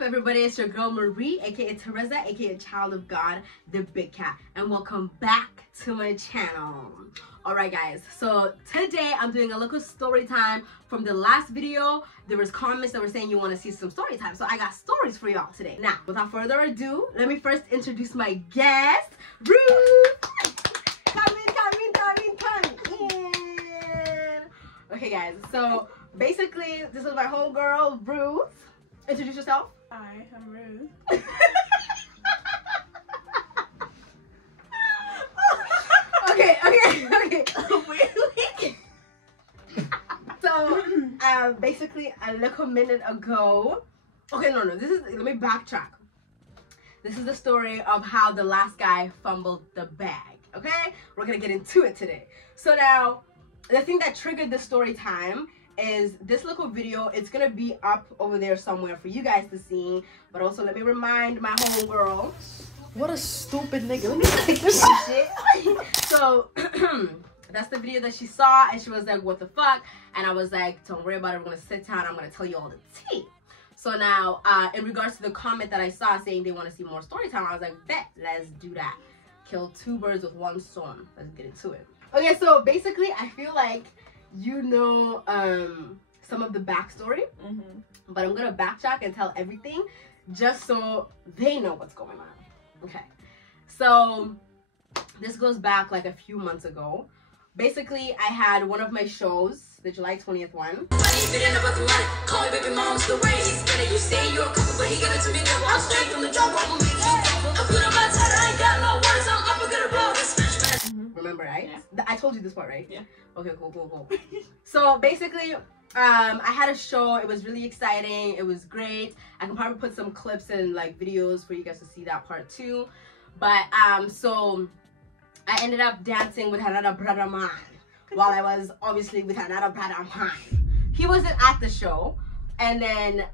up, everybody? It's your girl Marie, aka Terreza, aka Child of God, the Big Cat, and welcome back to my channel. Alright guys, so today I'm doing a little story time. From the last video, there was comments that were saying you want to see some story time, so I got stories for y'all today. Now, without further ado, let me first introduce my guest, Ruth. Come in. Okay guys, so basically this is my homegirl, Ruth. Introduce yourself. Hi, I'm Ruth. Okay. Really? So, basically a little minute ago. Okay, no. Let me backtrack. This is the story of how the last guy fumbled the bag. Okay, we're gonna get into it today. So now, the thing that triggered the story time is this little video. It's gonna be up over there somewhere for you guys to see, but also let me remind my homegirl. What a stupid nigga. Let me take this shit. So that's the video that she saw, and she was like, what the fuck? And I was like, don't worry about it, we're gonna sit down, I'm gonna tell you all the tea. So now in regards to the comment that I saw saying they want to see more story time, I was like, bet, let's do that. Kill two birds with one stone. Let's get into it. Okay, so basically I feel like you know some of the backstory, but I'm gonna backtrack and tell everything just so they know what's going on. Okay, so this goes back like a few months ago. Basically, I had one of my shows, the July 20th one. Remember, right? Yeah. I told you this part, right? Yeah. Okay, cool. So basically, I had a show. It was really exciting. It was great. I can probably put some clips and like videos for you guys to see that part too. But so I ended up dancing with another brother man while I was obviously with another brother man. He wasn't at the show, and then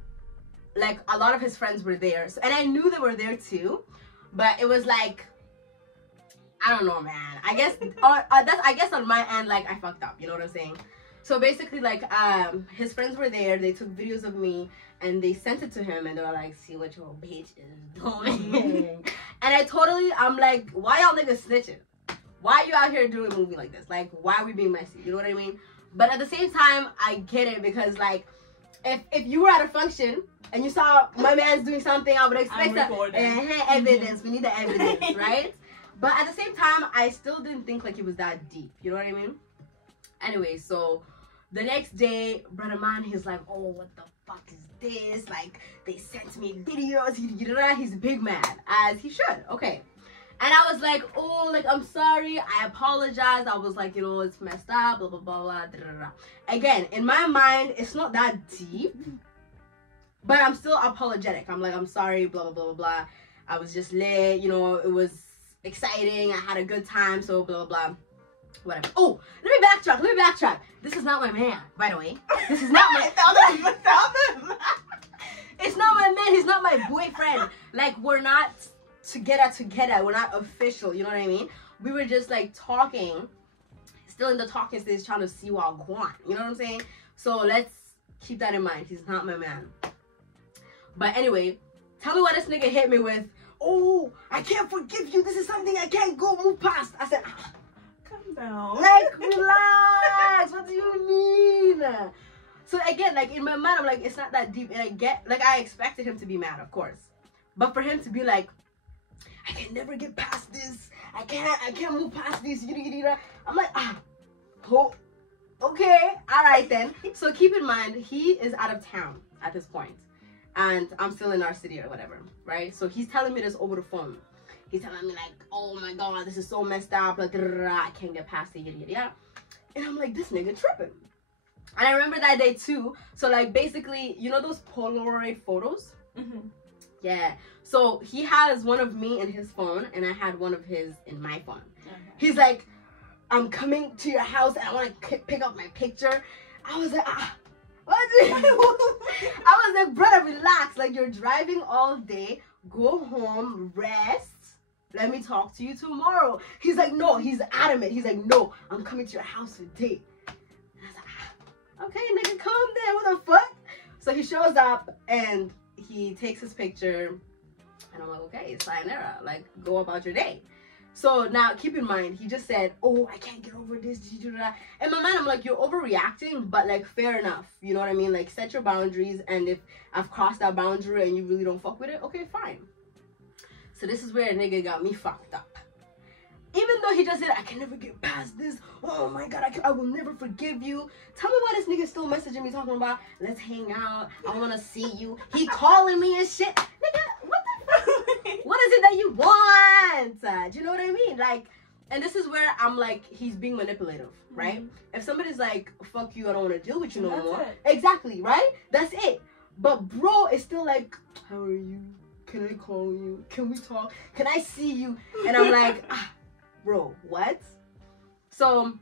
like a lot of his friends were there, so, and I knew they were there too, but it was like, I don't know, man. I guess I guess on my end, like, I fucked up. You know what I'm saying? So basically, like, his friends were there. They took videos of me and they sent it to him, and they were like, "See what your bitch is doing." And I'm like, why y'all niggas snitching? Why you out here doing a movie like this? Like, why are we being messy? You know what I mean? But at the same time, I get it, because like, if you were at a function and you saw my man's doing something, I would expect that evidence. We need the evidence, right? But at the same time, I still didn't think like it was that deep. You know what I mean? Anyway, so the next day, brother man, he's like, oh, what the fuck is this? Like, they sent me videos. He's big mad, as he should. Okay. And I was like, oh, like, I'm sorry. I apologize. I was like, you know, it's messed up, blah, blah, blah, blah, da, da, da. Again, in my mind, it's not that deep, but I'm still apologetic. I'm like, I'm sorry, blah, blah, blah, blah, blah. I was just lit, you know, it was exciting. I had a good time, so blah, blah, blah. Whatever. Oh, let me backtrack. This is not my man, by the way. This is not my Found him. It's not my man. He's not my boyfriend. Like, we're not together. We're not official. You know what I mean? We were just like talking, still in the talking stage, trying to see what I want. You know what I'm saying? So let's keep that in mind. He's not my man. But anyway, tell me what this nigga hit me with. Oh, I can't forgive you. This is something I can't move past. I said, calm down. like, relax. What do you mean? So again, like, in my mind, I'm like, it's not that deep. And I expected him to be mad, of course. But for him to be like, I can never get past this. I can't move past this. I'm like, oh, okay, all right then. So keep in mind, he is out of town at this point, and I'm still in our city or whatever, right? So he's telling me this over the phone. He's telling me like, oh my god, this is so messed up. Like, I can't get past it. And I'm like, this nigga tripping. And I remember that day too. So like, basically, you know those Polaroid photos? Yeah. So he has one of me in his phone, and I had one of his in my phone. He's like, I'm coming to your house and I want to pick up my picture. I was like, what? I was like, brother, relax. Like, you're driving all day. Go home, rest. Let me talk to you tomorrow. He's like, no. He's adamant. He's like, no, I'm coming to your house today. And I was like, okay, nigga, calm down. What the fuck? So he shows up, and he takes his picture, and I'm like, okay, sayonara, like, go about your day. So now, keep in mind, he just said, oh, I can't get over this. In my mind, I'm like, you're overreacting, but like, fair enough. You know what I mean? Like, set your boundaries, and if I've crossed that boundary and you really don't fuck with it, okay, fine. So this is where a nigga got me fucked up. Even though he just said, I can never get past this. Oh my God, I will never forgive you. Tell me why this nigga still messaging me talking about, let's hang out. I want to see you. He calling me and shit. Nigga, what the fuck? What is it that you want? Do you know what I mean? Like, and this is where I'm like, he's being manipulative, right? If somebody's like, fuck you, I don't want to deal with you no more. Exactly, right? That's it. But bro is still like, how are you? Can I call you? Can we talk? Can I see you? And I'm like, bro, what? So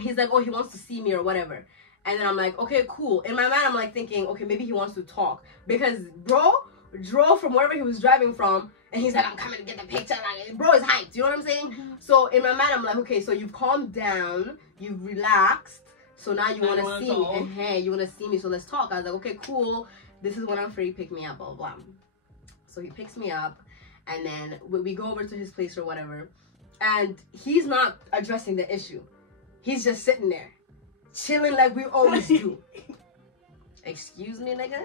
he's like, oh, he wants to see me or whatever. And then I'm like, okay, cool. In my mind, I'm like thinking, okay, maybe he wants to talk, because bro drove from wherever he was driving from, and he's like, I'm coming to get the picture. Like, bro is hyped, you know what I'm saying? So in my mind, I'm like, okay, so you've calmed down, you've relaxed, so now you want to see me, and hey, you want to see me, so let's talk. I was like, okay, cool, this is when I'm free, pick me up, blah blah. So he picks me up, and then we go over to his place or whatever, and he's not addressing the issue. He's just sitting there, chilling like we always do. Excuse me, nigga?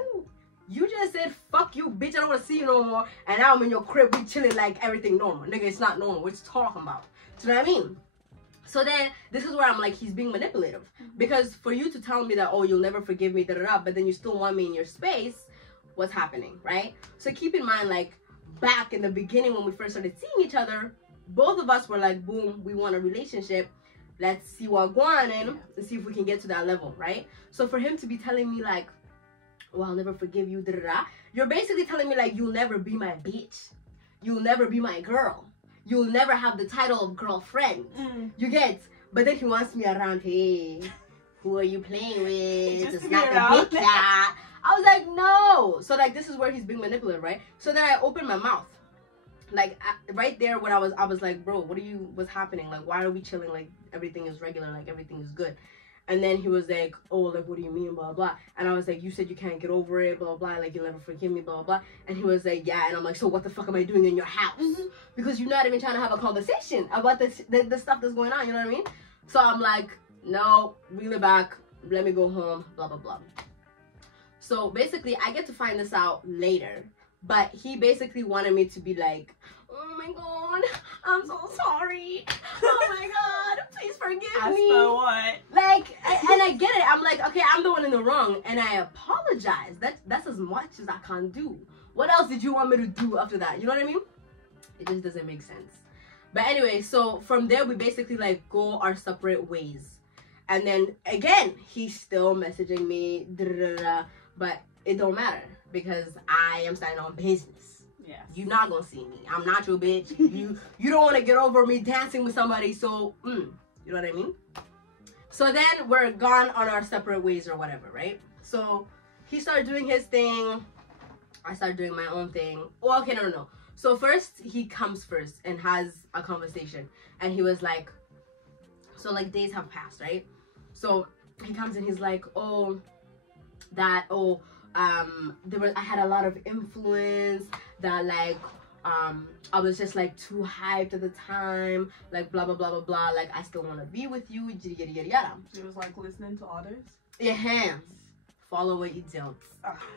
You just said, fuck you, bitch, I don't want to see you no more, and now I'm in your crib, we chilling like everything normal. Nigga, it's not normal, what you talking about? Do you know what I mean? So then, this is where I'm like, he's being manipulative. Because for you to tell me that, oh, you'll never forgive me, da-da-da, but then you still want me in your space, what's happening, right? So keep in mind, like, back in the beginning when we first started seeing each other, both of us were like, boom, we want a relationship. Let's see what going on and see if we can get to that level, right? So for him to be telling me like, oh, I'll never forgive you, da-da-da, you're basically telling me like, you'll never be my bitch. You'll never be my girl. You'll never have the title of girlfriend. You get? But then he wants me around, hey, who are you playing with? It's not the big cat. I was like, no. So like, this is where he's being manipulative, right? So then I opened my mouth. Like right there when I was like, bro, what's happening? Like, why are we chilling? Like everything is regular, like everything is good. And then he was like, oh, like, what do you mean, blah, blah. And I was like, you said you can't get over it, blah, blah, like, you'll never forgive me, blah, blah. And he was like, yeah. And I'm like, so what the fuck am I doing in your house? Because you're not even trying to have a conversation about the stuff that's going on, you know what I mean? So I'm like, no, reel it back, let me go home, blah, blah, blah. So basically, I get to find this out later. But he basically wanted me to be like, oh my God, I'm so sorry. Oh my God, please forgive me. For what? Like, and I get it. I'm like, okay, I'm the one in the wrong, and I apologize. That's as much as I can do. What else did you want me to do after that? You know what I mean? It just doesn't make sense. But anyway, so from there, we basically like go our separate ways. And then again, he's still messaging me, but it don't matter because I am standing on business. Yes. You're not gonna see me. I'm not your bitch. You don't want to get over me dancing with somebody, so you know what I mean? So then we're gone on our separate ways or whatever, right? So he started doing his thing. I started doing my own thing. Well, okay, no. So first he comes first and has a conversation, and he was like, so like days have passed, right? So he comes and he's like, I had a lot of influence that like I was just like too hyped at the time, like blah blah blah blah blah, like I still want to be with you, yada yada yada. It was like listening to others. Your hands follow what you don't.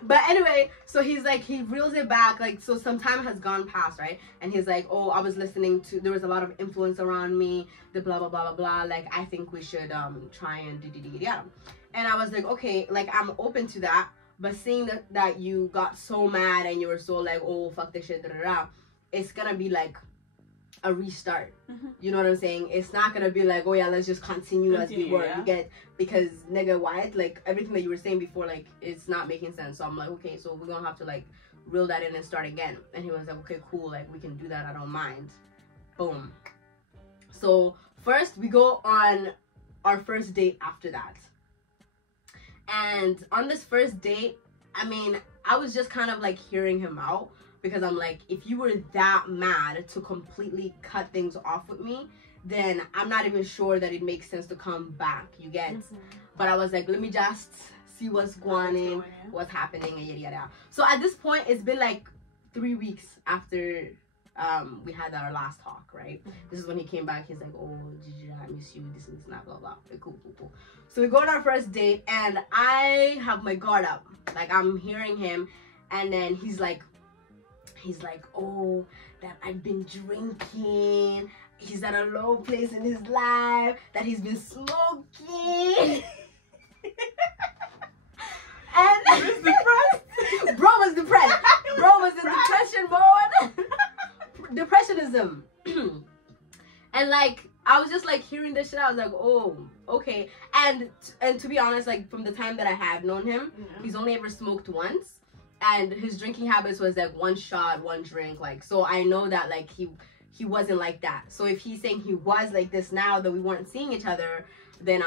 But anyway, so he's like, he reels it back, like, so some time has gone past, right? And he's like, oh, I was listening to, there was a lot of influence around me, the blah blah blah blah blah, like I think we should try and do yada. And I was like, okay, like I'm open to that. But seeing that you got so mad and you were so like, oh, fuck this shit, it's gonna be like a restart. You know what I'm saying? It's not gonna be like, oh yeah, let's just continue as we were. You get, because nigga, why? Like everything that you were saying before, like it's not making sense. So I'm like, okay, so we're gonna have to like reel that in and start again. And he was like, okay, cool, like we can do that, I don't mind. Boom. So first we go on our first date after that. And on this first date, I mean, I was just kind of like hearing him out, because I'm like, if you were that mad to completely cut things off with me, then I'm not even sure that it makes sense to come back, you get? But I was like, let me just see what's going on, what's happening, and yada yada. So at this point, it's been like 3 weeks after we had our last talk, right? This is when he came back. He's like, oh, Gigi, I miss you, this and this and that, blah, blah. Okay, cool. So we go on our first date, and I have my guard up. Like, I'm hearing him, and then he's like, oh, that I've been drinking. He's at a low place in his life, that he's been smoking. And He's depressed. Bro was depressed. Bro was in depression mode. Depressionism. And like, I was just like hearing this shit. I was like, oh, okay. And to be honest, like from the time that I have known him, he's only ever smoked once. And his drinking habits was like 1 shot, 1 drink. Like, so I know that like he wasn't like that. So if he's saying he was like this now that we weren't seeing each other, then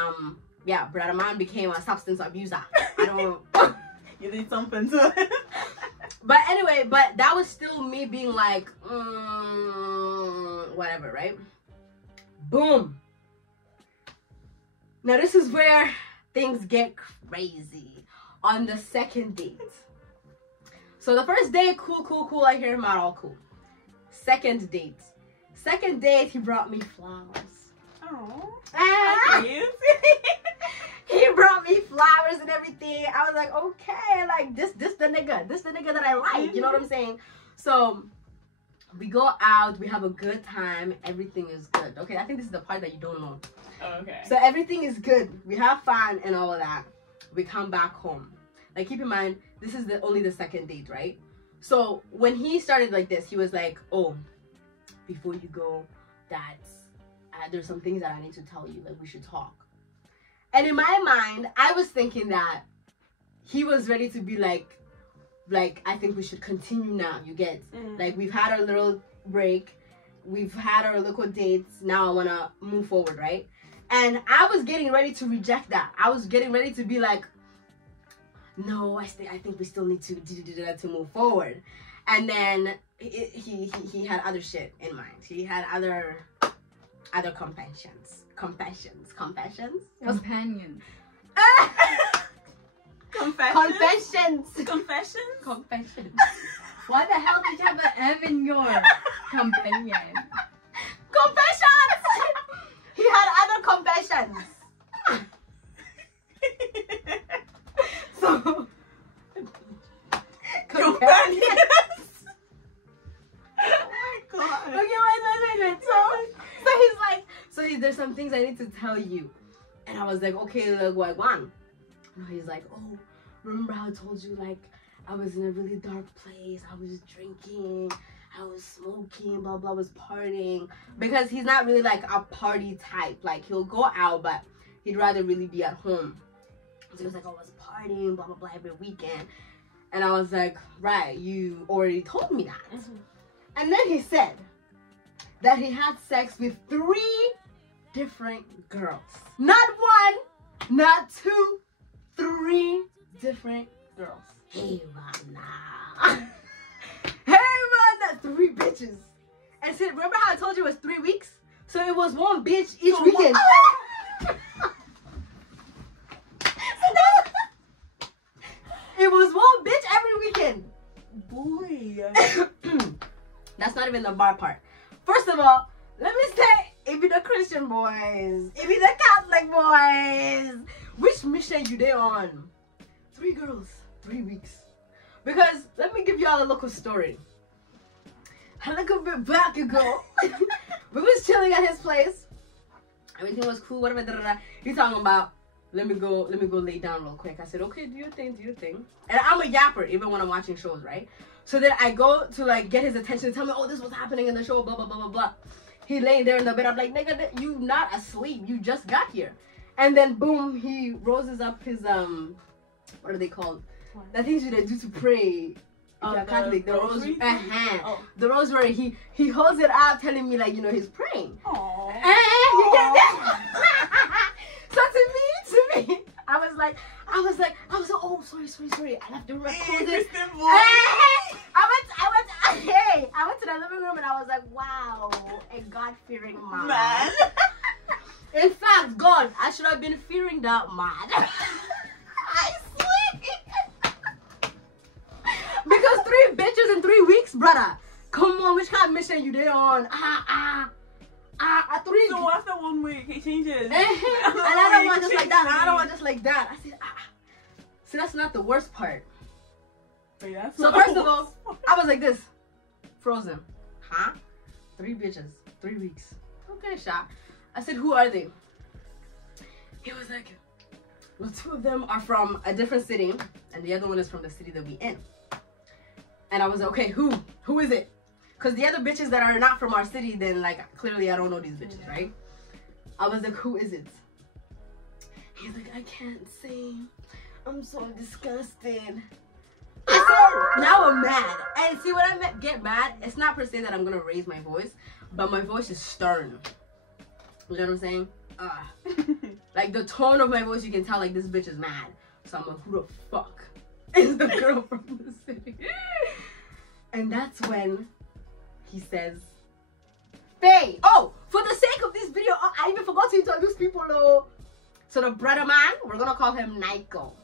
yeah, brother man became a substance abuser. I don't You need something to it. But anyway, but that was still me being like, whatever, right? Boom. Now this is where things get crazy on the second date. So the first date, cool. I hear him out, all cool. Second date, he brought me flowers. Oh, He brought me flowers and everything. I was like, okay, like this the nigga that I like. You know what I'm saying? So we go out, we have a good time, everything is good. Okay, I think this is the part that you don't know. Oh, okay. So everything is good. We have fun and all of that. We come back home. Like, keep in mind, this is only the second date, right? So when he started like this, he was like, oh, before you go, there's some things that I need to tell you, like we should talk. And in my mind, I was thinking that he was ready to be like I think we should continue now, you get? Like, we've had our little break, we've had our little dates, now I want to move forward, right? And I was getting ready to reject that. I was getting ready to be like, no, I think we still need to do that to move forward. And then he had other shit in mind. He had other companions. Confessions. Confessions. Why the hell did you have an M in your companion? Confessions. He had other confessions. So Companions. Oh my god. Okay, wait. So he's like, there's some things I need to tell you. And I was like, okay, look, what one? And he's like, oh, remember how I told you, like, I was in a really dark place, I was drinking, I was smoking, blah, blah, was partying. Because he's not really like a party type. Like, he'll go out, but he'd rather really be at home. So he was like, I was partying, blah, blah, blah, every weekend. And I was like, right, you already told me that. And then he said that he had sex with 3 different girls. Not 1, not 2, 3 different girls. Hey, man. Hey, man, 3 bitches. And said, remember how I told you it was 3 weeks? So it was 1 bitch each weekend. It was 1 bitch every weekend. Boy. That's not even the bar part. First of all, let me say, it be the Christian boys, it be the Catholic boys. Which mission you they on? 3 girls, 3 weeks. Because let me give y'all a local story. A little bit back ago, we was chilling at his place. Everything was cool, whatever. He's talking about, let me go lay down real quick. I said, okay, do your thing. And I'm a yapper, even when I'm watching shows, right? So then I go to like get his attention, tell me, oh, this was happening in the show, blah, blah, blah, blah, blah. He laying there in the bed. I'm like, nigga, you not asleep. You just got here. And then boom, he roses up his, what are they called? What? The things you do to pray. Catholic, the rosary. The rosary. He holds it out, telling me like, you know, he's praying. Aww. You get that? So to me, I was like, oh, sorry. I left the room closet. I went to the living room and I was like, wow, a God-fearing man. In fact, God, I should have been fearing that man. I see 3 bitches in 3 weeks, brother. Come on, which kind of mission you there on? 3. So after 1 week, he changes. And I don't want just like that. I don't want just like that. I said, See, that's not the worst part. Wait, that's So first of all, I was like this, frozen. Huh? 3 bitches, 3 weeks. Okay, shot. I said, who are they? He was like, well, 2 of them are from a different city, and the other one is from the city that we in. And I was like, okay, who? Who is it? Because the other bitches that are not from our city, then like clearly I don't know these bitches, right? I was like, who is it? He's like, I can't say. I'm so disgusted. So now I'm mad. And see, when I get mad, it's not per se that I'm gonna raise my voice, but my voice is stern. You know what I'm saying? Like the tone of my voice, you can tell like this bitch is mad. So I'm like, who the fuck is the girl from the city? And that's when he says, Faye. Oh, for the sake of this video, I even forgot to introduce people though. So the brother man, we're gonna call him Nico.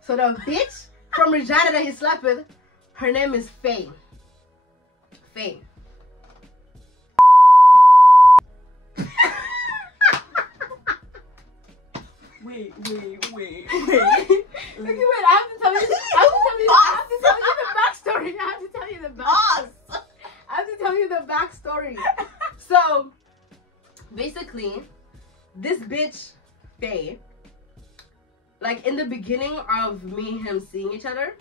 So the bitch from Regina that he slept with, her name is Faye. Faye. Wait. Okay, wait, I have to tell you the backstory. I have to tell you the backstory. So, basically, this bitch, Faye, like in the beginning of me and him seeing each other,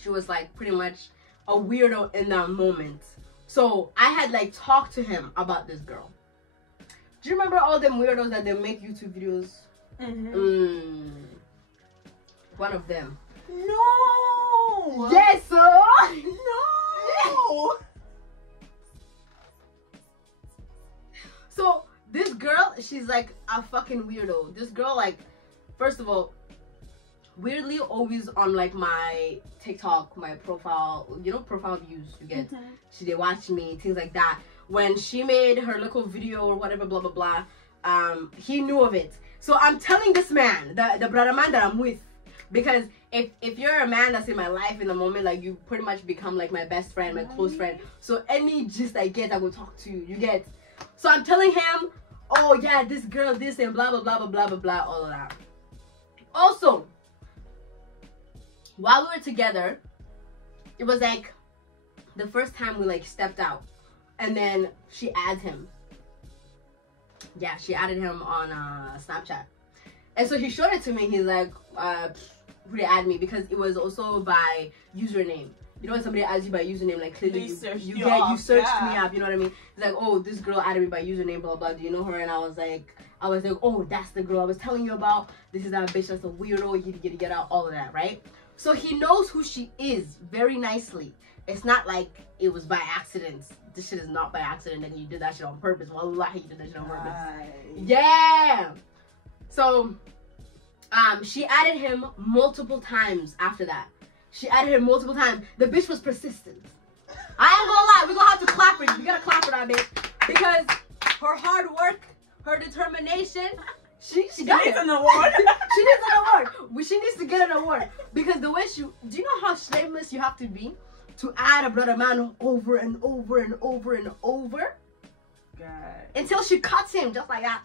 she was like pretty much a weirdo in that moment. So, I had like talked to him about this girl. Do you remember all them weirdos that they make YouTube videos? One of them. No. Yes, sir. No. So this girl, she's like a fucking weirdo. This girl, like, first of all, weirdly always on like my TikTok, my profile, you know, profile views you get. They watch me, things like that. When she made her little video or whatever, blah blah blah, he knew of it. So I'm telling this man, the brother man that I'm with, because if you're a man that's in my life in the moment, like you pretty much become like my best friend, my close friend. So any gist I get, I will talk to you. You get? So I'm telling him, oh yeah, this girl, this and blah blah blah blah blah blah blah, all of that. Also, while we were together, it was like the first time we like stepped out, and then she adds him. Yeah, she added him on Snapchat. And so he showed it to me. He's like, who add me? Because it was also by username. You know when somebody adds you by username, like clearly you searched me up, you know what I mean? He's like, oh, this girl added me by username, blah blah, do you know her? And I was like, oh, that's the girl I was telling you about. This is that bitch that's a weirdo, get out, all of that, right? So he knows who she is very nicely. It's not like it was by accident. This shit is not by accident and you did that shit on purpose. Wallahi, you did that shit on purpose. Yeah. So, she added him multiple times after that. She added him multiple times. The bitch was persistent. I ain't gonna lie. We're gonna have to clap for you. We gotta clap for that bitch. Because her hard work, her determination, she got needs an award. She needs an award. She needs to get an award. Because the way do you know how shameless you have to be to add a brother man over and over and over and over? God. Until she cuts him just like that.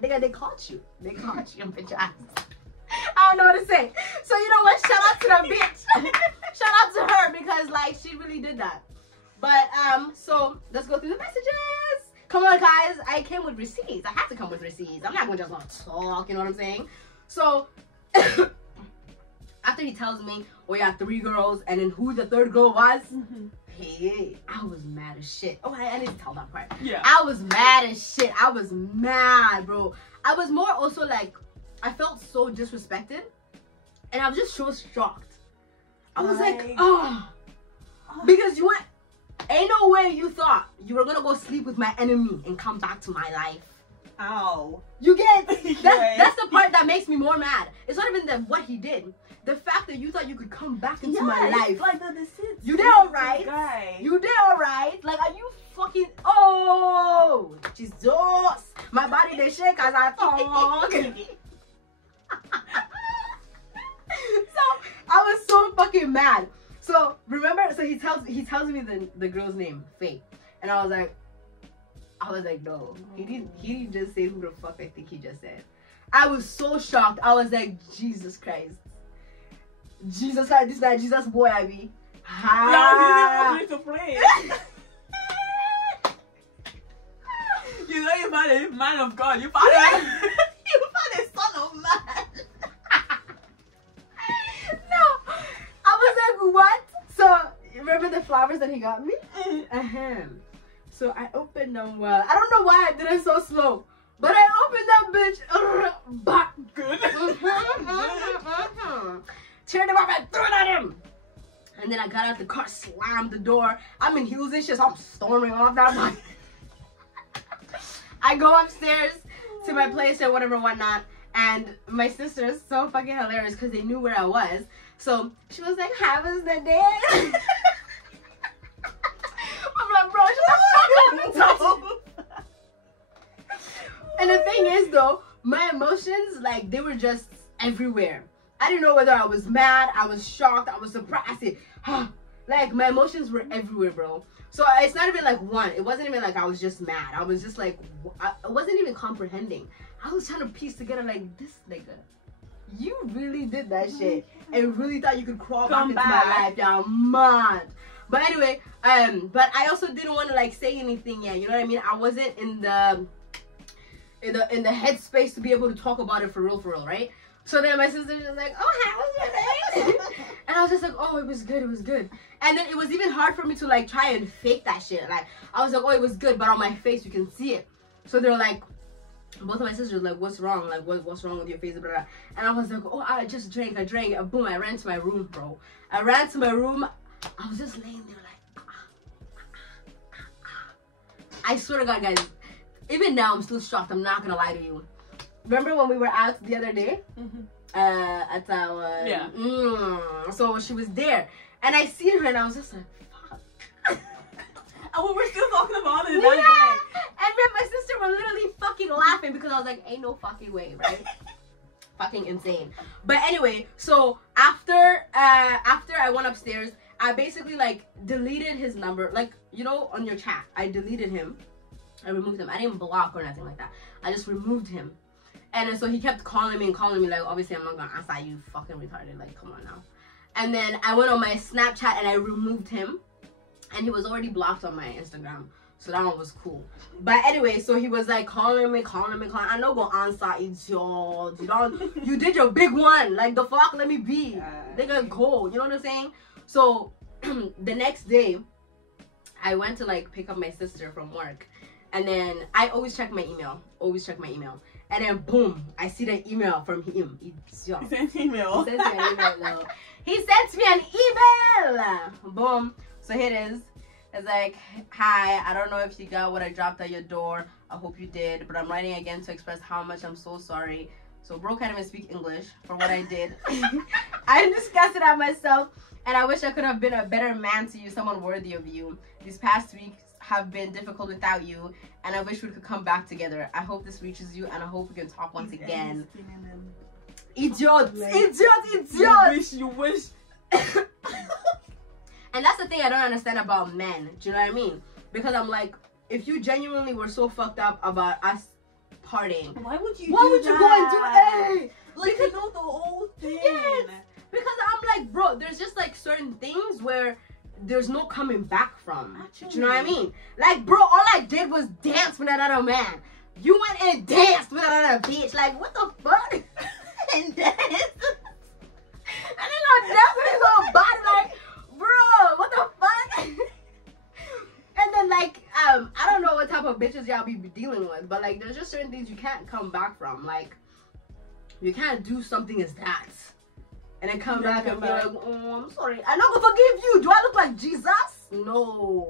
They caught you. They caught you, bitch ass. I don't know what to say. So you know what? Shout out to the bitch. Shout out to her because like she really did that. But so let's go through the messages. Come on guys, I came with receipts. I have to come with receipts. I'm not gonna just talk, you know what I'm saying? So after he tells me, oh yeah, 3 girls, and then who the 3rd girl was, hey, I was mad as shit. Oh, I need to tell that part. Yeah. I was mad as shit. I was mad, bro. I was more also like, I felt so disrespected, and I was just so shocked. I was like, oh, because you went, ain't no way you thought you were gonna go sleep with my enemy and come back to my life. Ow. You get? That's the part that makes me more mad. It's not even what he did. The fact that you thought you could come back into my life. Like you did alright. Guy. You did alright. Like, are you fucking? Oh, Jesus! My body they shake as I talk. So I was so fucking mad. So remember, so he tells me the girl's name, Faye, and I was like, no, he didn't just say who the fuck I think he just said. I was so shocked. I was like, Jesus Christ, Jesus Christ, this guy, Jesus boy, I be. Yeah, you to play. You know you found a man of God. You found a son of man. No, I was like, what? So remember the flowers that he got me? So I opened them well. I don't know why I did it so slow, but I opened that bitch. Back. Good. Turned him up and threw it at him. And then I got out the car, slammed the door. I'm in heels and shit, so I'm storming off that bike. I go upstairs to my place or whatever, whatnot. And my sister is so fucking hilarious because they knew where I was. So she was like, how was the day? I'm like, bro, shut the fuck up. And the thing is, though, my emotions, like, they were just everywhere. I didn't know whether I was mad, I was shocked, I was surprised. I said, like, my emotions were everywhere, bro. So it's not even like one. It wasn't even like I was just mad. I was just like, I wasn't even comprehending. I was trying to piece together like, this nigga, you really did that shit and really thought you could crawl back into my life. Yeah, man. But anyway, but I also didn't want to like say anything yet. You know what I mean? I wasn't in the headspace to be able to talk about it for real, right? So then my sister was like, oh, how was your day? And I was just like, oh, it was good. And then it was even hard for me to like try and fake that shit. Like, I was like, oh, it was good, but on my face, you can see it. So they're like, both of my sisters were like, what's wrong? Like, what's wrong with your face? Blah, blah. And I was like, oh, I just drank. And boom, I ran to my room, bro. I ran to my room. I was just laying there like, I swear to God, guys, even now, I'm still shocked. I'm not going to lie to you. Remember when we were out the other day? At our... Yeah. So she was there. And I seen her and I was just like, fuck. And we were still talking about it. Yeah. And then my sister was literally fucking laughing because I was like, ain't no fucking way, right? Fucking insane. But anyway, so after I went upstairs, I basically like deleted his number. Like, you know, on your chat, I deleted him. I removed him. I didn't block or nothing like that. I just removed him. And then so he kept calling me, like, obviously I'm not gonna answer you, fucking retarded, like, come on now. And then I went on my Snapchat and I removed him, and he was already blocked on my Instagram, so that one was cool. But anyway, so he was like calling me. I know go answer, idiot. You did your big one, like, the fuck, let me be. They gonna go, you know what I'm saying? So the next day, I went to like pick up my sister from work, and then I always check my email. And then boom, I see the email from him. He sent me an email. He sent me an email. Boom. So here it is. It's like, hi, I don't know if you got what I dropped at your door. I hope you did, but I'm writing again to express how much I'm so sorry. So bro can't even speak English for what I did. I'm disgusted at myself, and I wish I could have been a better man to you, someone worthy of you. These past weeks have been difficult without you, and I wish we could come back together. I hope this reaches you, and I hope we can talk once again. Idiot! You wish. And that's the thing I don't understand about men. Do you know what I mean? Because I'm like, if you genuinely were so fucked up about us partying, why would you go and do it? Like, you know the whole thing. Yes. Because I'm like, bro, there's just like certain things where there's no coming back from. Actually. Do you know what I mean? Like, bro, all I did was dance with another man. You went and danced with another bitch. Like, what the fuck? And danced. And then I danced with his whole body. Like, bro, what the fuck? And then, like, I don't know what type of bitches y'all be dealing with, but like, there's just certain things you can't come back from. Like, you can't do something as that and then come back and be like, oh, I'm sorry, I'm not gonna forgive you. Do I look like Jesus? No.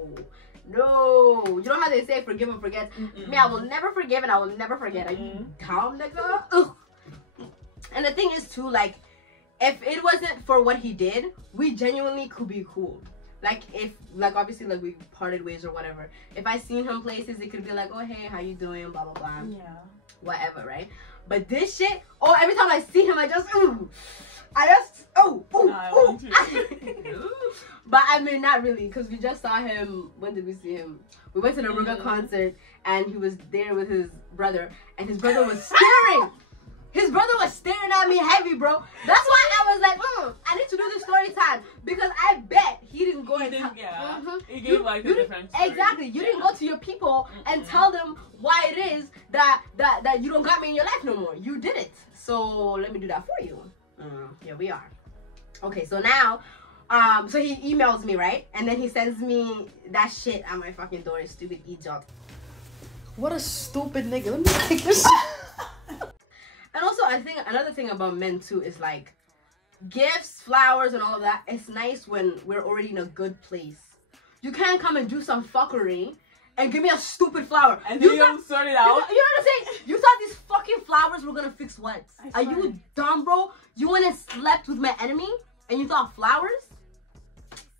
You know how they say forgive and forget? Me, I will never forgive and I will never forget. Are you dumb, nigga? Ugh. And the thing is too, like, if it wasn't for what he did, we genuinely could be cool. Like if, like obviously like we parted ways or whatever. If I seen him places, it could be like, oh hey, how you doing? Blah blah blah. Yeah. Whatever, right? But this shit, oh, every time I see him, I just ooh. I want to. But I mean, not really, because we just saw him. When did we see him? We went to the Ruga concert, and he was there with his brother, and his brother was staring. His brother was staring at me heavy, bro. That's why I was like, I need to do the story time, because I bet he didn't go and tell. Yeah. He gave like a different story. Exactly. You didn't go to your people and tell them why it is that you don't got me in your life no more. You did it. So let me do that for you. Here we are. Okay, so now, so he emails me, right? And then he sends me that shit at my fucking door, stupid idiot. What a stupid nigga. Let me take this shit. And also, I think another thing about men too is like gifts, flowers, and all of that. It's nice when we're already in a good place. You can't come and do some fuckery and give me a stupid flower. And you don't sort it out. You know what I'm saying? You thought these fucking flowers were gonna fix what? Are you dumb, bro? You went and slept with my enemy and you thought flowers?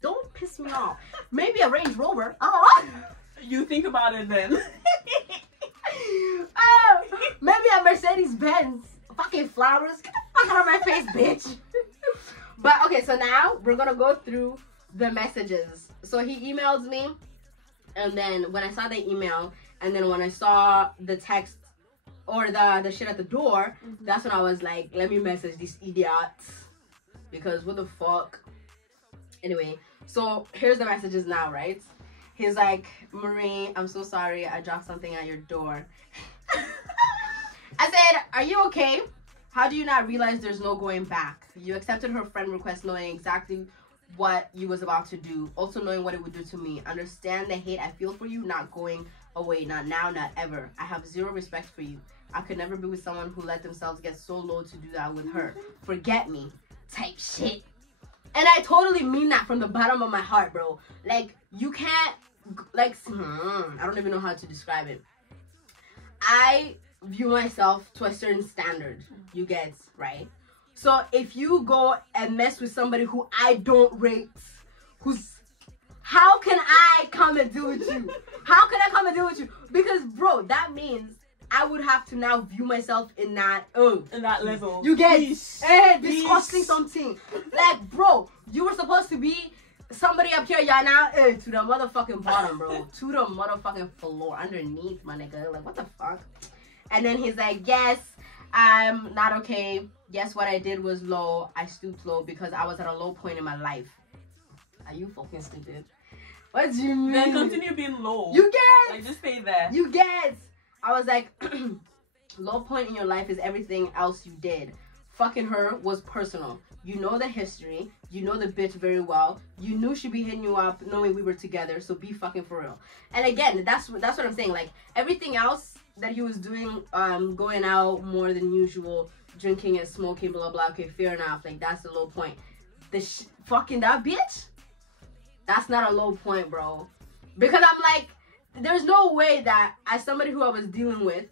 Don't piss me off. Maybe a Range Rover. You think about it then. Maybe a Mercedes Benz. Fucking flowers. Get the fuck out of my face, bitch. But okay, so now we're gonna go through the messages. So he emails me, and then when I saw the email, and then when I saw the text or the shit at the door, that's when I was like, let me message these idiots, because what the fuck. Anyway, so here's the messages now, right? He's like, Marie, I'm so sorry, I dropped something at your door. I said, are you okay? How do you not realize there's no going back? You accepted her friend request knowing exactly what you was about to do, also knowing what it would do to me. Understand the hate I feel for you, not going away, not now, not ever. I have zero respect for you. I could never be with someone who let themselves get so low to do that with her. Forget me type shit. And I totally mean that from the bottom of my heart, bro. Like, you can't, like, I don't even know how to describe it. I view myself to a certain standard, you get, right? So if you go and mess with somebody who I don't rate, how can I come and deal with you? How can I come and deal with you? Because, bro, that means I would have to now view myself in that, in that level. You get, disgusting something. Like, bro, you were supposed to be somebody up here, y'all now, to the motherfucking bottom, bro. To the motherfucking floor, underneath, my nigga. Like, what the fuck? And then he's like, yes, I'm not okay. Yes, what I did was low. I stooped low because I was at a low point in my life. Are you fucking stupid? What do you mean? Then continue being low. You get. Like, just stay there. You get. I was like, low point in your life is everything else you did. Fucking her was personal. You know the history. You know the bitch very well. You knew she'd be hitting you up knowing we were together. So be fucking for real. And again, that's what I'm saying. Like, everything else that he was doing, going out more than usual, drinking and smoking, blah, blah, okay, fair enough. Like, that's the low point. Fucking that bitch? That's not a low point, bro. Because I'm like, there's no way that as somebody who I was dealing with,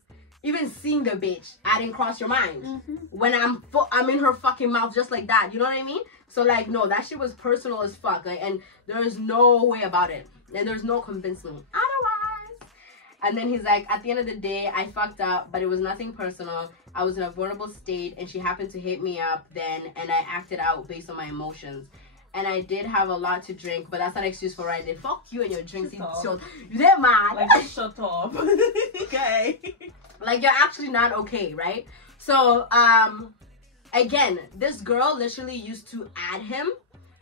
even seeing the bitch, I didn't cross your mind. When I'm in her fucking mouth just like that. You know what I mean? So, like, no, that shit was personal as fuck. Like, and there's no way about it. And there's no convincing me otherwise. And then he's like, at the end of the day, I fucked up, but it was nothing personal. I was in a vulnerable state, and she happened to hit me up then, and I acted out based on my emotions. And I did have a lot to drink, but that's not an excuse for what I did. Fuck you and your drinks. You did mad. Like, shut up. Okay. Like, you're actually not okay, right? So, again, this girl literally used to add him,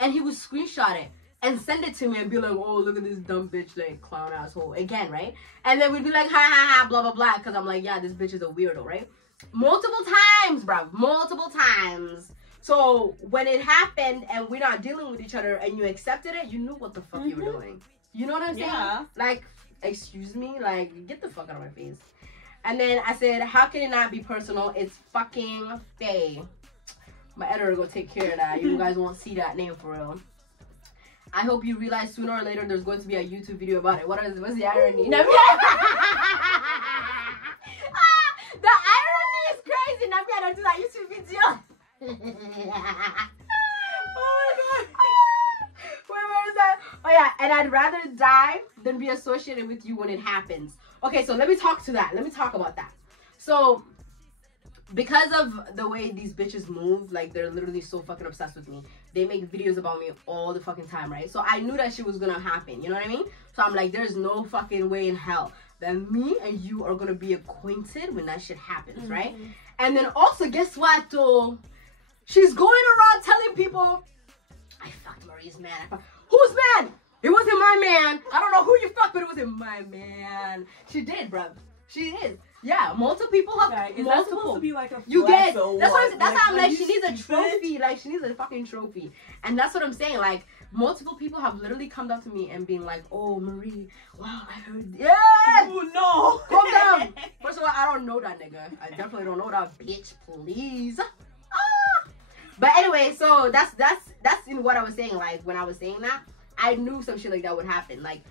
and he would screenshot it and send it to me and be like, oh, look at this dumb bitch, like, clown asshole. Again, right? And then we'd be like, ha, ha, ha, blah, blah, blah, because I'm like, yeah, this bitch is a weirdo, right? Multiple times, bro. Multiple times. So, when it happened and we're not dealing with each other and you accepted it, you knew what the fuck you were doing. You know what I'm saying? Yeah. Like, excuse me? Like, get the fuck out of my face. And then I said, how can it not be personal? It's fucking Faye. My editor will take care of that. You guys won't see that name for real. I hope you realize sooner or later there's going to be a YouTube video about it. What's the irony? The irony is crazy. Namia, don't do that YouTube video. Oh my god. Where is that? Yeah, and I'd rather die than be associated with you when it happens. Okay, so let me talk to that. Let me talk about that. So, because of the way these bitches move, like, they're literally so fucking obsessed with me. They make videos about me all the fucking time, right? So I knew that shit was gonna happen, you know what I mean? So I'm like, there's no fucking way in hell that me and you are gonna be acquainted when that shit happens, right? And then also, guess what, though? She's going around telling people, I fucked Marie's man. Whose man? It wasn't my man. I don't know who you fucked, but it wasn't my man. She did, bruv. She is. Yeah, multiple people have Is multiple. that supposed to be like a You get. flex or That's what? what. That's how I'm like. you She needs a stupid? trophy. Like, she needs a fucking trophy. And that's what I'm saying. Like, multiple people have literally come up to me and been like, "Oh, Marie, wow, I heard." Yeah. Oh no. Calm down. First of all, I don't know that nigga. I definitely don't know that bitch. Please. Ah. But anyway, so that's in what I was saying. Like, when I was saying that, I knew some shit like that would happen. Like,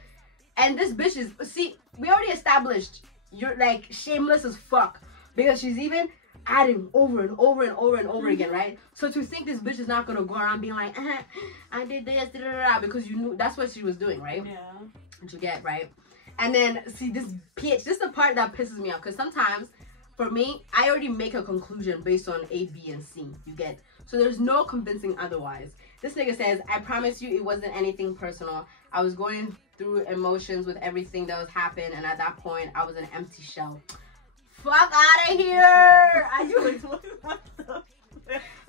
and this bitch is, see, we already established you're like shameless as fuck because she's even adding over and over and over and over again, right? So to think this bitch is not gonna go around being like, I did this, because you knew that's what she was doing, right? Yeah. What you get, right? And then see this bitch. This is the part that pisses me off because sometimes, for me, I already make a conclusion based on A, B, and C. You get. So there's no convincing otherwise. This nigga says, I promise you it wasn't anything personal. I was going through emotions with everything that was happening, and at that point, I was an empty shell. Fuck out of here! Are you What the?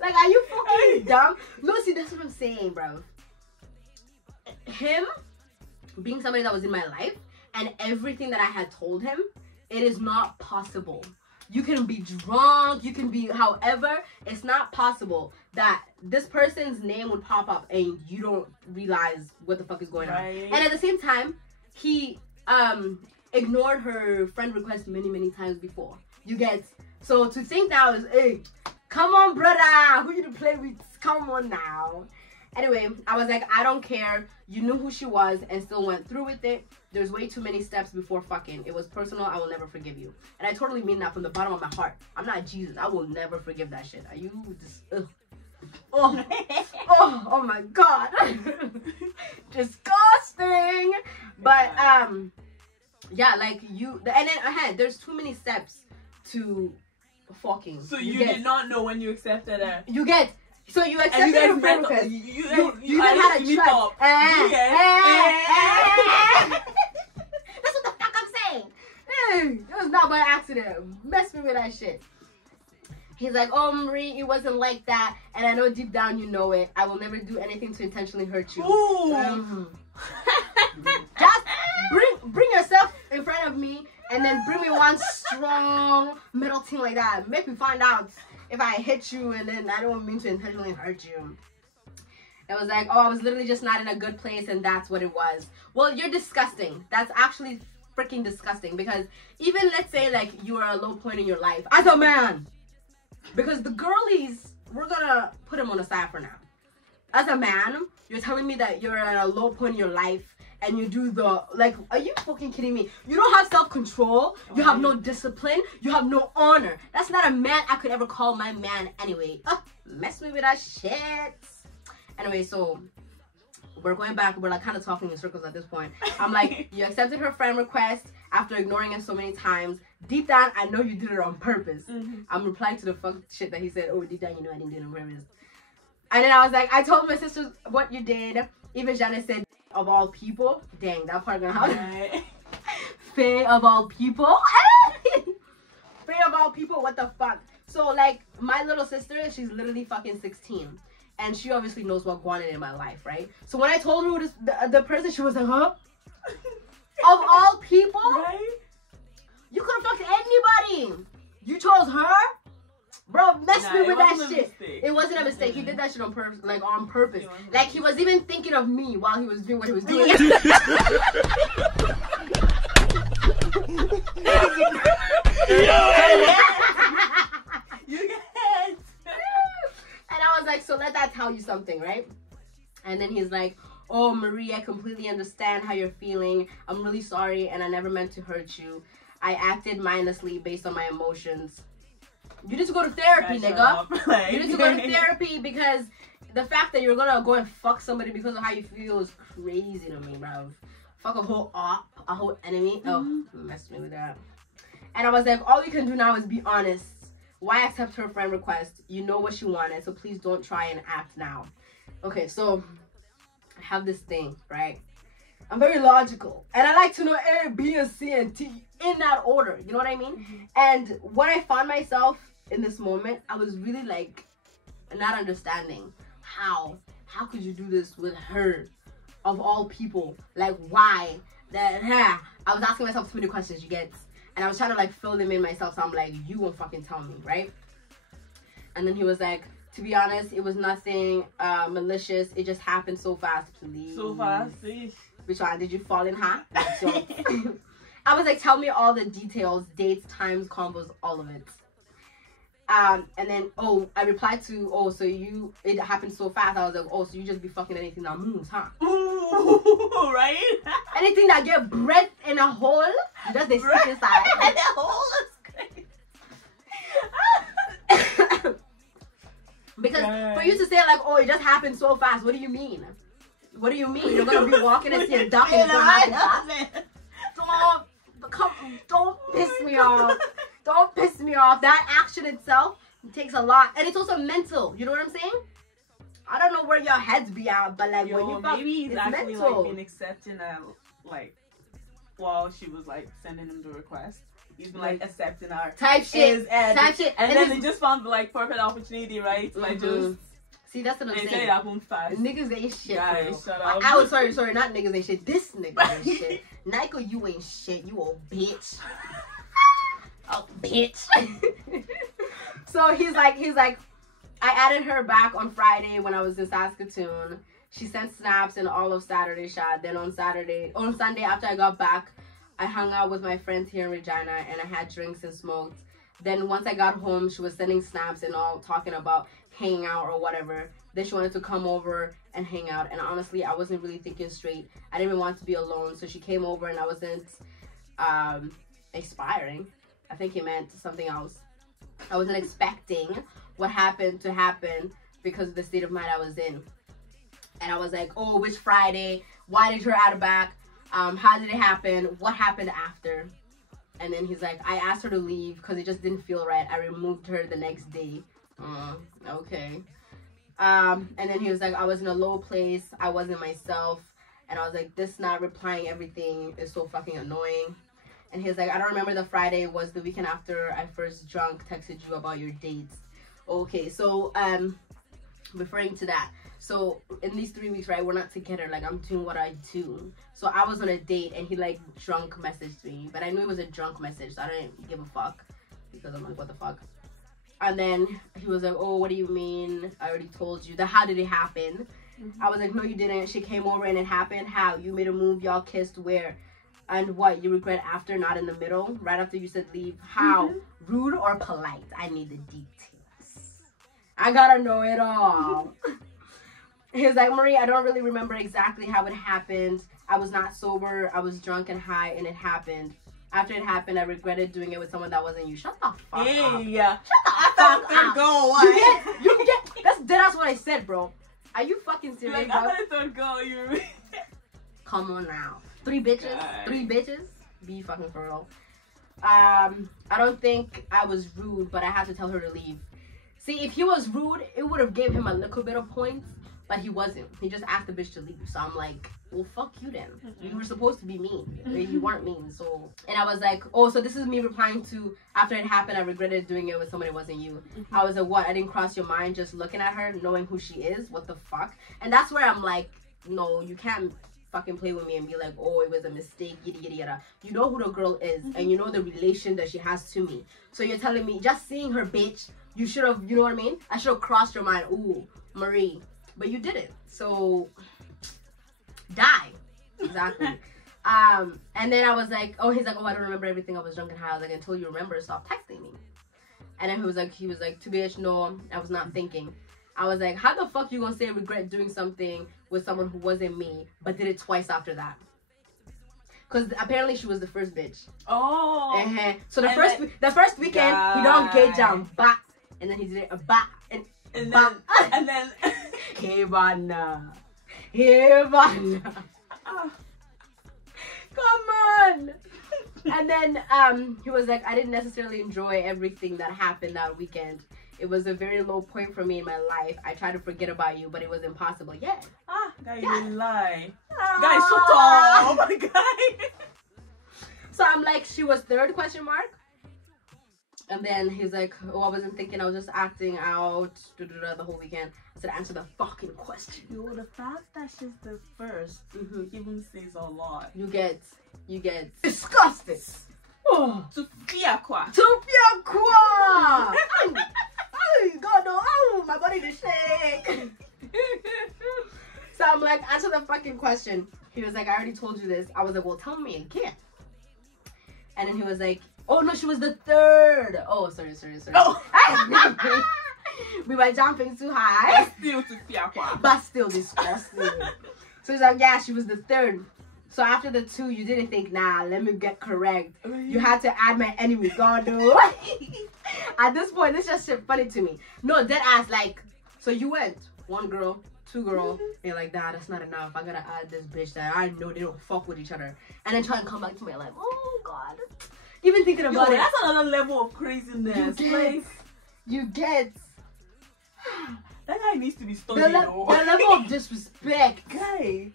like? Are you fucking dumb? No, see, that's what I'm saying, bro. Him being somebody that was in my life and everything that I had told him, it is not possible. You can be drunk, you can be however, it's not possible that this person's name would pop up and you don't realize what the fuck is going on. And at the same time, he ignored her friend request many times before. You get. So to think now is, hey, come on, brother, who you to play with? Come on now. Anyway, I was like, I don't care. You knew who she was and still went through with it. There's way too many steps before fucking. It was personal. I will never forgive you. And I totally mean that from the bottom of my heart. I'm not Jesus. I will never forgive that shit. Are you just, ugh. Oh my God. Disgusting. But, yeah, like you, and then ahead, there's too many steps to fucking. So you did not know when you accepted her. You get. So you accepted her friend request. You had a trust. That's what the fuck I'm saying. It was not by accident. Mess me with that shit. He's like, oh, Marie, it wasn't like that. And I know deep down you know it. I will never do anything to intentionally hurt you. Just bring yourself in front of me and then bring me one strong metal thing like that. Make me find out if I hit you and then I don't mean to intentionally hurt you. It was like, oh, I was literally just not in a good place and that's what it was. Well, you're disgusting. That's actually freaking disgusting because even let's say like you are a low point in your life as a man, because the girlies, we're gonna put them on the side for now. As a man, you're telling me that you're at a low point in your life and you do the, like, are you fucking kidding me? You don't have self-control, you have no discipline, you have no honor. That's not a man I could ever call my man anyway. Mess me with that shit. Anyway, so we're going back, we're like kind of talking in circles at this point. I'm like, you accepted her friend request after ignoring it so many times. Deep down, I know you did it on purpose. I'm replying to the fuck shit that he said, oh, deep down, you know I didn't do it on purpose. And then I was like, I told my sisters what you did. Even Janet said, of all people. Dang, that part gonna happen. Faye of all people. Faye of all people, what the fuck? So, like, my little sister, she's literally fucking 16. And she obviously knows what wanted in my life, right? So when I told her who the person, she was like, huh? Of all people? Right? You could have fucked anybody. You chose her? Bro, mess me with that shit. It wasn't a mistake. He did that shit on purpose, like on purpose. Like he was even thinking of me while he was doing what he was doing. You get it. And I was like, so let that tell you something, right? And then he's like, oh, Marie, I completely understand how you're feeling. I'm really sorry, and I never meant to hurt you. I acted mindlessly based on my emotions. You need to go to therapy, nigga. You need to go to therapy because the fact that you're gonna go and fuck somebody because of how you feel is crazy to me, bro. Fuck a whole enemy. Oh, you messed me with that. And I was like, all you can do now is be honest. Why accept her friend request? You know what she wanted, so please don't try and act now. Okay, so I have this thing, right? I'm very logical, and I like to know A, B, and C, and T in that order. You know what I mean? And when I found myself in this moment, I was really like not understanding how could you do this with her of all people? Like, why? That I was asking myself too many questions, you get, and I was trying to like fill them in myself. So I'm like, you won't fucking tell me, right? And then he was like, to be honest, it was nothing malicious. It just happened so fast, please. So fast, please. Which one? Did you fall in hot? I was like, tell me all the details, dates, times, combos, all of it. And then, I replied to, so it happened so fast. I was like, so you just be fucking anything that moves, huh? Ooh, right? Anything that get breath in a hole, you just they stick inside. The hole is crazy. Because for you to say like, it just happened so fast, what do you mean? What do you mean? You're gonna be walking and see a duck and it's gonna happen fast? Don't piss me off. Don't piss me off. That action itself takes a lot, and it's also mental. You know what I'm saying? I don't know where your heads be at, but like when you fuck, maybe he's it's actually mental. like been accepting like while she was like sending him the request. He's been like accepting her type shit, and then they just found like perfect opportunity, right? Like just. See, that's what I'm saying. Say it happened fast. Niggas ain't shit, guys, bro. shut up. I was sorry, not niggas ain't shit. This nigga ain't shit. Nike, you ain't shit. You old bitch. Oh, bitch. So he's like, I added her back on Friday when I was in Saskatoon. She sent snaps and all of Saturday shot. Then on Sunday after I got back, I hung out with my friends here in Regina and I had drinks and smoked. Then once I got home, she was sending snaps and all talking about hanging out or whatever. Then she wanted to come over and hang out. And honestly, I wasn't really thinking straight. I didn't even want to be alone. So she came over and I wasn't expiring. I think he meant something else. I wasn't expecting what happened to happen because of the state of mind I was in. And I was like, which Friday? Why did you add back? How did it happen? What happened after? And then he's like, I asked her to leave because it just didn't feel right. I removed her the next day. Okay. And then he was like, I was in a low place. I wasn't myself. And I was like, this not replying everything is so fucking annoying. And he was like, I don't remember the Friday. It was the weekend after I first texted you about your dates. Okay, so referring to that. So in these 3 weeks, right, we're not together. Like, I'm doing what I do. So I was on a date and he like drunk messaged me. But I knew it was a drunk message, so I didn't give a fuck. Because I'm like, what the fuck? And then he was like, what do you mean? I already told you. How did it happen? I was like, no, you didn't. She came over and it happened. How? You made a move, y'all kissed, where? And what? You regret after, not in the middle? Right after you said leave? How? Rude or polite? I need the details. I gotta know it all. He was like, Marie, I don't really remember exactly how it happened. I was not sober. I was drunk and high, and it happened. After it happened, I regretted doing it with someone that wasn't you. Shut the fuck up. Shut the fuck up. Go. You get. That's what I said, bro. Are you fucking serious, like, bro? I thought go. You. Come on now. 3 bitches? God. 3 bitches? Be fucking for real. I don't think I was rude, but I had to tell her to leave. See, if he was rude, it would have gave him a little bit of points, but he wasn't. He just asked the bitch to leave. So I'm like, well, fuck you then. You were supposed to be mean. You weren't mean. So, and I was like, so this is me replying to, after it happened, I regretted doing it with somebody who wasn't you. I was like, what? I didn't cross your mind just looking at her, knowing who she is? What the fuck? And that's where I'm like, no, you can't fucking play with me and be like, it was a mistake, yada yada yada. You know who the girl is, and you know the relation that she has to me. So you're telling me, just seeing her, bitch, you should have, you know what I mean? I should have crossed your mind, ooh, Marie. But you didn't. So die. Exactly. And then I was like, he's like, I don't remember everything. I was drunk and high. I was like, until you remember, stop texting me. And then he was like, to bitch, no, I was not thinking. I was like, how the fuck you gonna say I regret doing something with someone who wasn't me, but did it twice after that? Because apparently she was the first bitch. So the first weekend, he don't get down, bah, and then he did it, bah, and And then Hivana. Come on. And then he was like, I didn't necessarily enjoy everything that happened that weekend. It was a very low point for me in my life. I tried to forget about you, but it was impossible. Yeah. Guy, you lie. Guy, shut up. Oh my God. So I'm like, she was third ? And then he's like, oh, I wasn't thinking, I was just acting out the whole weekend. I said, answer the fucking question. Yo, the fact that she's the first even says a lot. You get disgusted. Oh. Sophia Kwa. God, no. Oh, my body to shake. So I'm like, answer the fucking question. He was like, I already told you this. I was like, well, tell me again. And then he was like, oh no, she was the third. Oh, sorry. Oh. We were jumping too high. But still disgusting. So he's like, yeah, she was the third. So after the 2, you didn't think, nah, let me get correct. You had to add my enemy. God, no. At this point, this just shit funny to me. No, dead ass, like, so you went 1 girl, 2 girl, and you're like, nah, that's not enough. I gotta add this bitch that I know they don't fuck with each other. And then try and come back to me like, oh God. Even thinking about it. That's another level of craziness. You get. That guy needs to be studied. The level of disrespect. Guy.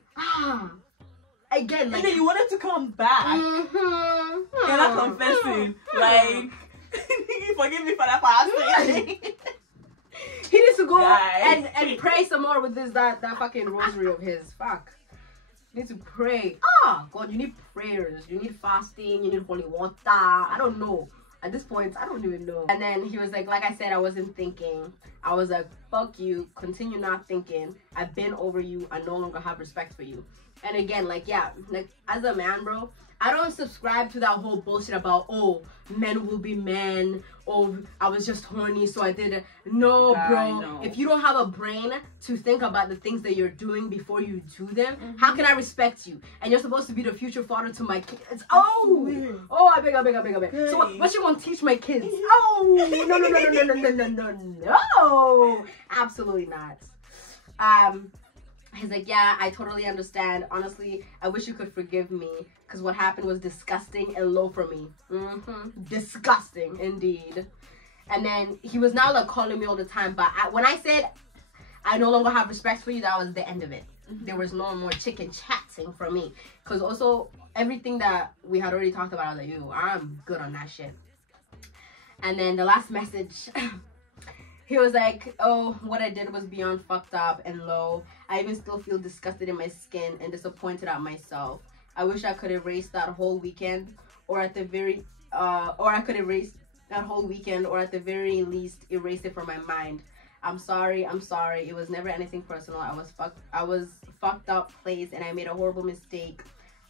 Again, like. And then you wanted to come back. You're not confessing. Like, forgive me for that past. He needs to go and pray some more with that fucking rosary of his. Fuck. You need to pray. God, you need prayers. You need fasting. You need holy water. I don't know. At this point, I don't even know. And then he was like I said, I wasn't thinking. I was like, fuck you. Continue not thinking. I've been over you. I no longer have respect for you. And again, like, yeah, like, as a man, bro, I don't subscribe to that whole bullshit about, oh, men will be men. Oh, I was just horny, so I did it. No, bro. No. If you don't have a brain to think about the things that you're doing before you do them, how can I respect you? And you're supposed to be the future father to my kids. Oh, I beg. So what you want to teach my kids? Oh, no. Absolutely not. He's like, yeah, I totally understand. Honestly, I wish you could forgive me because what happened was disgusting and low for me. Disgusting, indeed. And then he was now like calling me all the time. But when I said I no longer have respect for you, that was the end of it. There was no more chicken chatting from me. Because also, everything that we had already talked about, I was like, yo, I'm good on that shit. And then the last message... He was like, oh, what I did was beyond fucked up and low. I even still feel disgusted in my skin and disappointed at myself. I wish I could erase that whole weekend or at the very, or I could erase that whole weekend or at the very least erase it from my mind. I'm sorry. It was never anything personal. I was fucked up place and I made a horrible mistake.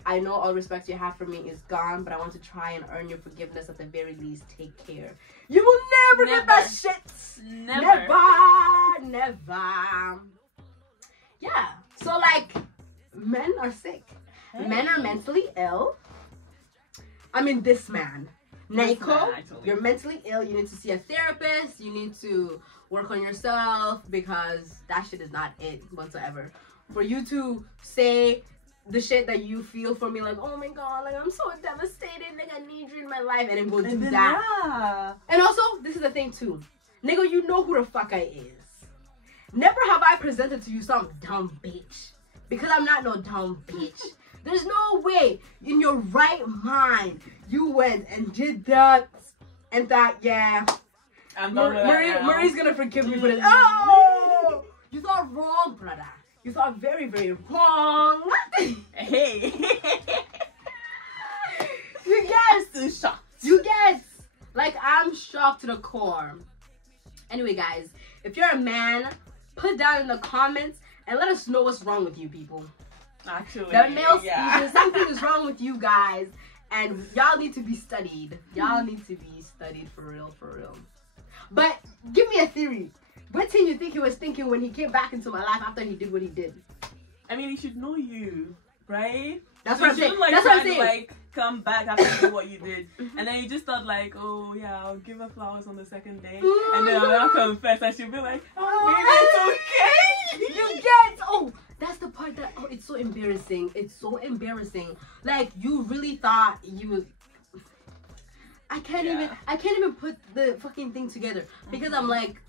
I know all respect you have for me is gone, but I want to try and earn your forgiveness at the very least. Take care. You will never get that shit. Never. Yeah. So, like, men are sick. Hey. Men are mentally ill. I mean, this man. Naiko, you're mentally ill. You need to see a therapist. You need to work on yourself because that shit is not it whatsoever. For you to say the shit that you feel for me, like, oh my God, like, I'm so devastated, like, I need you in my life, and then go do that. Yeah. And also, this is the thing, too. Nigga, you know who the fuck I is. Never have I presented to you some dumb bitch. Because I'm not no dumb bitch. There's no way in your right mind you went and did that and thought, yeah, Marie's gonna forgive me for this. Oh! You thought wrong, brother. You thought very, very wrong. Hey. You guess. Shocked. You guess. Like, I'm shocked to the core. Anyway, guys, if you're a man, put down in the comments and let us know what's wrong with you people. Actually, the male species, something is wrong with you guys. And y'all need to be studied. Y'all need to be studied for real, for real. But give me a theory. What do you think he was thinking when he came back into my life after he did what he did? I mean, he should know you, right? That's what I'm saying. That's what I'm saying. Like, come back after you know what you did, and then you just thought like, oh yeah, I'll give her flowers on the second day, and then I'll confess, and she'll be like, oh baby, it's okay. You get, oh, that's the part that, oh, it's so embarrassing. It's so embarrassing. Like, you really thought you would. I can't even put the fucking thing together, because I'm like,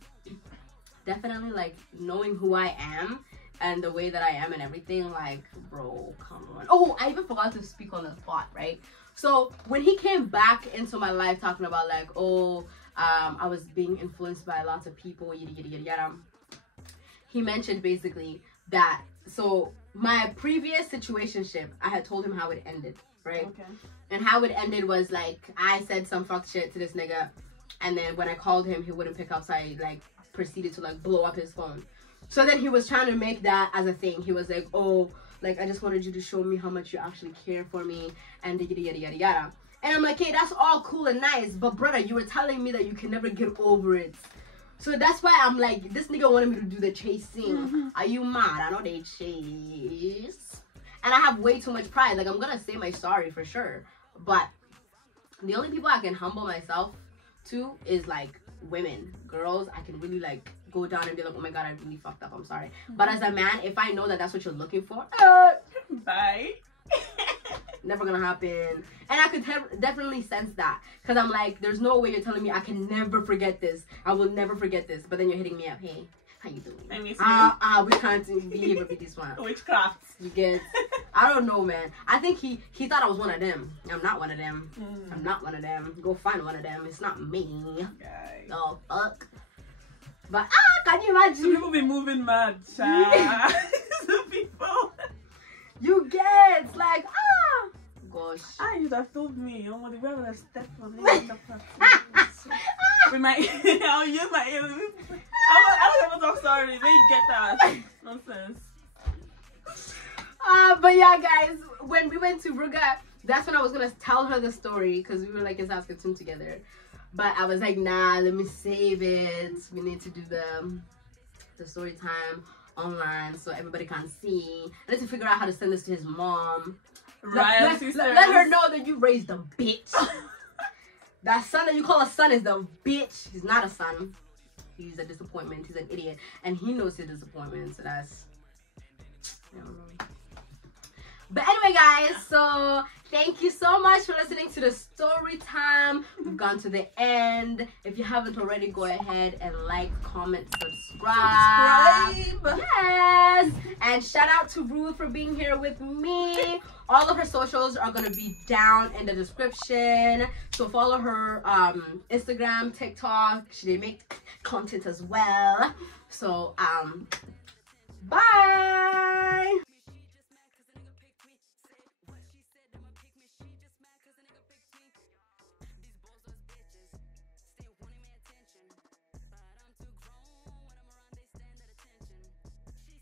definitely like knowing who I am and the way that I am and everything, like, bro, come on. Oh, I even forgot to speak on the spot, right? So when he came back into my life talking about like, oh, I was being influenced by lots of people, yada yada yada yada, he mentioned basically that, so my previous situationship, I had told him how it ended, right? Okay. And how it ended was like, I said some fuck shit to this nigga, and then when I called him, he wouldn't pick up, so I like proceeded to like blow up his phone. So then he was trying to make that as a thing. He was like, oh, like, I just wanted you to show me how much you actually care for me, and yada yada yada yada. And I'm like, hey, that's all cool and nice, but brother, you were telling me that you can never get over it. So that's why I'm like, this nigga wanted me to do the chasing. Are you mad? I know they chase. And I have way too much pride. Like, I'm gonna say my sorry for sure, but the only people I can humble myself to is like women, girls. I can really like go down and be like, oh my god, I really fucked up, I'm sorry. But as a man, if I know that that's what you're looking for, bye. never gonna happen. And I could definitely sense that, because I'm like, there's no way you're telling me I can never forget this, I will never forget this, but then you're hitting me up, hey, how you doing? I miss you. We can't be here with this one. Witchcraft. You get, I don't know, man. I think he thought I was one of them. I'm not one of them. I'm not one of them. Go find one of them. It's not me. Guy. Oh, fuck. But, can you imagine? People be moving mad, child. Some people. You get, like, gosh. You'd have told me. Oh, the way I would have stepped on it. With my, I'll use my, I was able to sorry. They get that. Nonsense. But yeah, guys, when we went to Ruga, that's when I was gonna tell her the story, because we were like in Saskatoon together. But I was like, nah, let me save it. We need to do the story time online so everybody can see. I need to figure out how to send this to his mom. Right, let her know that you raised a bitch. That son that you call a son is the bitch. He's not a son. He's a disappointment. He's an idiot, and he knows his disappointment. So that's, I don't know. But anyway, guys, so thank you so much for listening to the story time. We've gone to the end. If you haven't already, go ahead and like, comment, subscribe. Yes. And shout out to Ruth for being here with me. All of her socials are going to be down in the description. So follow her Instagram, TikTok. They make content as well. So, bye.